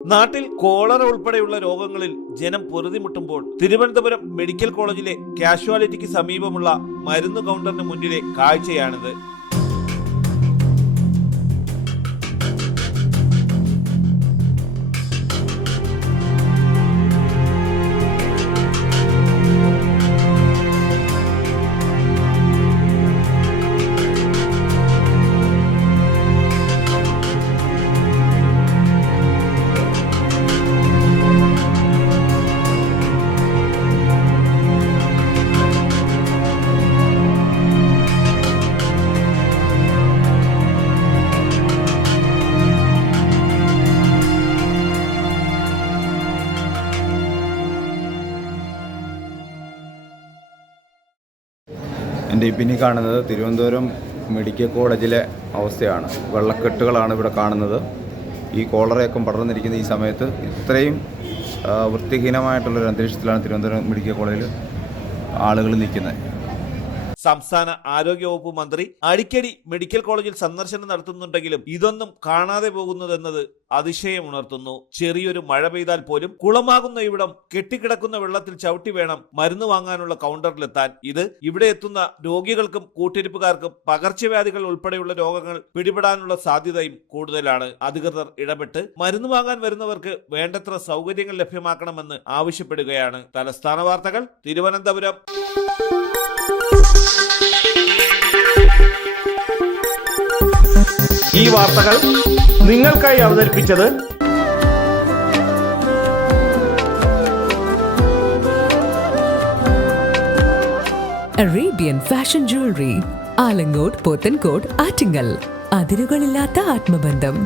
നാട്ടിൽ കോളറ ഉൾപ്പെടെയുള്ള രോഗങ്ങളിൽ ജനം പൊറുതിമുട്ടുമ്പോൾ തിരുവനന്തപുരം മെഡിക്കൽ കോളേജിലെ കാഷ്വാലിറ്റിക്ക് സമീപമുള്ള മരുന്ന് കൗണ്ടറിന് മുന്നിലെ കാഴ്ചയാണിത്. എൻ്റെ ഈ പിന്നിൽ കാണുന്നത് തിരുവനന്തപുരം മെഡിക്കൽ കോളേജിലെ അവസ്ഥയാണ്. വെള്ളക്കെട്ടുകളാണ് ഇവിടെ കാണുന്നത്. ഈ കോളറയൊക്കെ പടർന്നിരിക്കുന്ന ഈ സമയത്ത് ഇത്രയും വൃത്തിഹീനമായിട്ടുള്ളൊരു അന്തരീക്ഷത്തിലാണ് തിരുവനന്തപുരം മെഡിക്കൽ കോളേജിൽ ആളുകൾ നിൽക്കുന്നത്. സംസ്ഥാന ആരോഗ്യവകുപ്പ് മന്ത്രി അടിക്കടി മെഡിക്കൽ കോളേജിൽ സന്ദർശനം നടത്തുന്നുണ്ടെങ്കിലും ഇതൊന്നും കാണാതെ പോകുന്നതെന്നത് അതിശയമുണർത്തുന്നു. ചെറിയൊരു മഴ പെയ്താൽ പോലും കുളമാകുന്ന ഇവിടം കെട്ടിക്കിടക്കുന്ന വെള്ളത്തിൽ ചവിട്ടി വേണം മരുന്ന് വാങ്ങാനുള്ള കൗണ്ടറിലെത്താൻ. ഇത് ഇവിടെ എത്തുന്ന രോഗികൾക്കും കൂട്ടിരിപ്പുകാർക്കും പകർച്ചവ്യാധികൾ ഉൾപ്പെടെയുള്ള രോഗങ്ങൾ പിടിപെടാനുള്ള സാധ്യതയും കൂടുതലാണ്. അധികൃതർ ഇടപെട്ട് മരുന്ന് വാങ്ങാൻ വരുന്നവർക്ക് വേണ്ടത്ര സൗകര്യങ്ങൾ ലഭ്യമാക്കണമെന്ന് ആവശ്യപ്പെടുകയാണ്. തലസ്ഥാന വാർത്തകൾ, തിരുവനന്തപുരം. ഈ വാർത്തകൾ നിങ്ങൾക്കായി അവതരിപ്പിച്ചത് Arabian fashion jewellery, Alangode, Pothencode, Attingal. അതിരുകളില്ലാത്ത ആത്മബന്ധം.